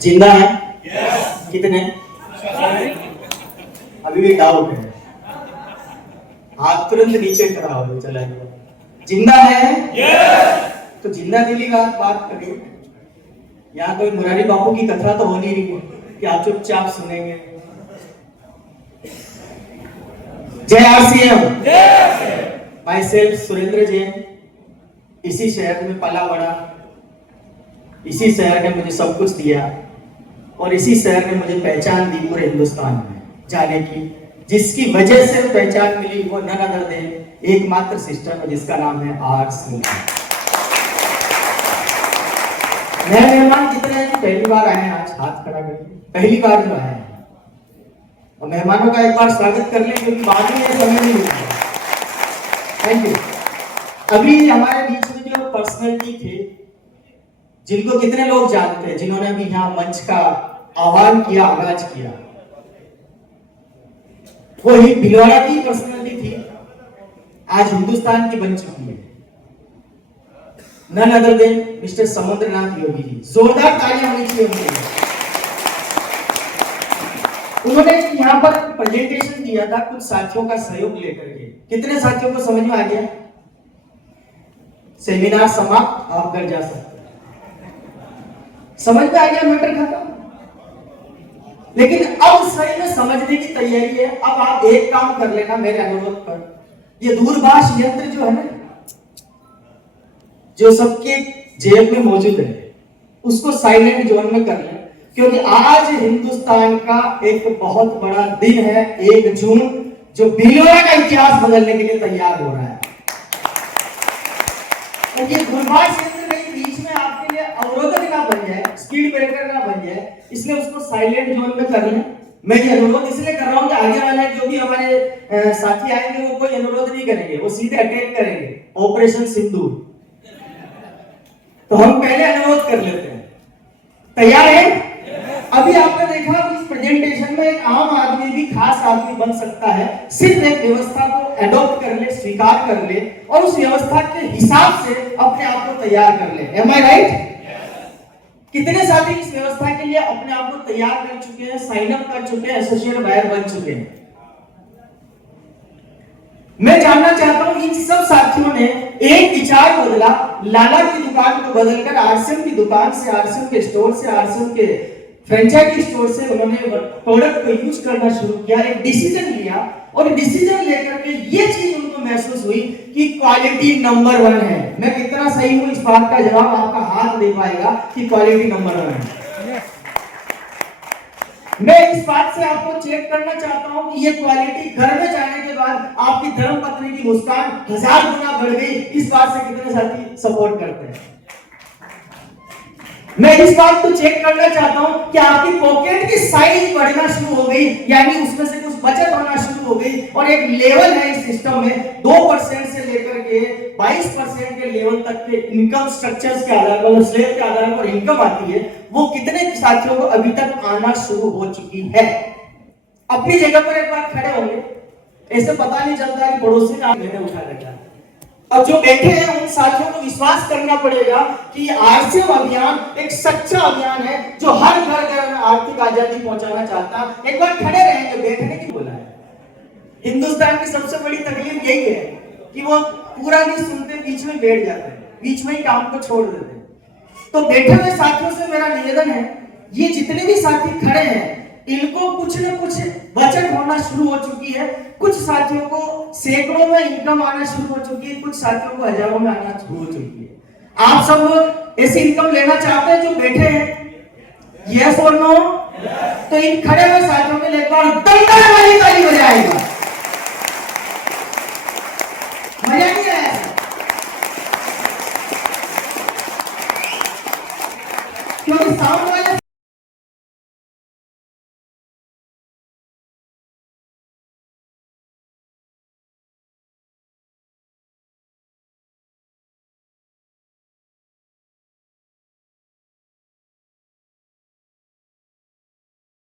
जिंदा है? कितने? अभी भी डाउट है, हाथ तुरंत नीचे खड़ा हो चला गया। जिंदा है? तो जिंदा दिली का बात करिए। यहाँ कोई मुरारी बापू की कथा तो हो नहीं रही है कि आप चुपचाप सुनेंगे। जय RCM. My self Surendra Jain, इसी शहर में पला बड़ा, इसी शहर ने मुझे सब कुछ दिया और इसी शहर ने मुझे पहचान दी पूरे हिंदुस्तान में जाने की, जिसकी वजह से पहचान मिली वो नन अदर देन एकमात्र सिस्टम है जिसका नाम है आरसीएम। नए मेहमान जितने हैं पहली बार आए हैं आज हाथ खड़ा करके, पहली बार जो आए हैं, और मेहमानों का एक बार स्वागत कर लें क्योंकि बाद में समय नहीं मिलता। Thank you. अभी हमारे बीच में जो पर्सनैलिटी थे जिनको कितने लोग जानते हैं, जिन्होंने अभी यहाँ मंच का आह्वान किया, आगाज किया, वो ही भिलवाड़ा की पर्सनैलिटी थी, आज हिंदुस्तान की बन चुकी है। None other than mister समुद्रनाथ Yogi ji. जोरदार तालियां होनी चाहिए उनके लिए। उन्होंने यहाँ पर प्रेजेंटेशन दिया था कुछ साथियों का सहयोग लेकर के। कितने साथियों को समझ में आ गया? सेमिनार समाप्त, आप घर जा सकते हैं। समझ में आ गया, मैटर खत्म। लेकिन अब सही में समझने की तैयारी है। अब आप एक काम कर लेना मेरे अनुरोध पर, ये दूरभाष यंत्र जो है ना, जो सबके जेब में मौजूद है, उसको साइलेंट जोन में कर लें, क्योंकि आज हिंदुस्तान का एक बहुत बड़ा दिन है, 1 जून, जो भिलवाड़ा का इतिहास बदलने के लिए तैयार हो रहा है। तो ये दूरभाष यंत्र बीच में आपके लिए अवरोधक ना बन जाए, स्पीड ब्रेकर ना बन जाए, इसलिए उसको साइलेंट जोन में कर लें। मैं ये अनुरोध इसलिए कर रहा हूं कि आगे वाले जो भी हमारे साथी आएंगे वो कोई अनुरोध नहीं करेंगे, वो सीधे अटैक करेंगे, ऑपरेशन सिंदूर। तो हम पहले अनुरोध कर लेते हैं। तैयार है? अभी आपने देखा इस प्रेजेंटेशन में एक आम आदमी भी खास आदमी बन सकता है, सिर्फ एक व्यवस्था को एडॉप्ट कर ले, स्वीकार कर ले और उस व्यवस्था के हिसाब से अपने आप को तैयार कर ले। एम आई राइट? कितने साथी इस व्यवस्था के लिए अपने आप को तैयार कर चुके हैं, साइन अप कर चुके हैं, एसोसिएट बायर बन चुके हैं? मैं जानना चाहता हूं इन सब साथियों ने एक विचार बदला, लाला की दुकान को बदलकर आरसीएम की दुकान से, आरसीएम के स्टोर से, आरसीएम के फ्रेंचाइजी स्टोर से उन्होंने प्रोडक्ट को यूज करना शुरू किया, एक डिसीजन लिया और डिसीजन लेकर के ये चीज उनको महसूस हुई कि क्वालिटी नंबर 1 है। मैं कितना सही हूं इस बात का जवाब आपका हाथ दे पाएगा कि क्वालिटी नंबर 1 है। मैं इस बात से आपको चेक करना चाहता हूं कि ये क्वालिटी घर में जाने के बाद आपकी धर्मपत्नी की मुस्कान 1000 गुना बढ़ गई। इस बात से कितने साथी सपोर्ट करते हैं? मैं इस बात को चेक करना चाहता हूं कि आपकी पॉकेट की साइज बढ़ना शुरू हो गई, यानी उसमें से कुछ बचत होना शुरू हो गई और एक लेवल है इस सिस्टम में 2% से लेकर के 22% के लेवल तक के इनकम स्ट्रक्चर्स के आधार पर, स्लैब के आधार पर इनकम आती है। वो कितने साथियों को अभी तक आना शुरू हो चुकी है? अपनी जगह पर एक बार खड़े होंगे, ऐसे पता नहीं चलता कि पड़ोसी ने मैंने उठा रखा। अब जो बैठे हैं उन साथियों को विश्वास करना पड़ेगा कि आरसीएम अभियान एक सच्चा अभियान है जो हर घर घर में आर्थिक आजादी पहुंचाना चाहता है। एक बार खड़े रहेंगे, बैठने की बोला है। हिंदुस्तान की सबसे बड़ी तकलीफ यही है कि वो पूरा नहीं सुनते, बीच में बैठ जाते हैं, बीच में ही काम को छोड़ देते हैं। तो बैठे हुए साथियों से मेरा निवेदन है, ये जितने भी साथी खड़े हैं इनको कुछ न कुछ बचत होना शुरू हो चुकी है। कुछ साथियों को सैकड़ों में इनकम आना शुरू हो चुकी है, कुछ साथियों को हजारों में आना शुरू हो चुकी है। आप सब लोग ऐसी इनकम लेना चाहते हैं जो बैठे हैं? यस और नो? तो इन खड़े हुए साथियों के लिए एक बार दमदार वाली ताली बजाएगा। मजा नहीं आया? क्योंकि साउंड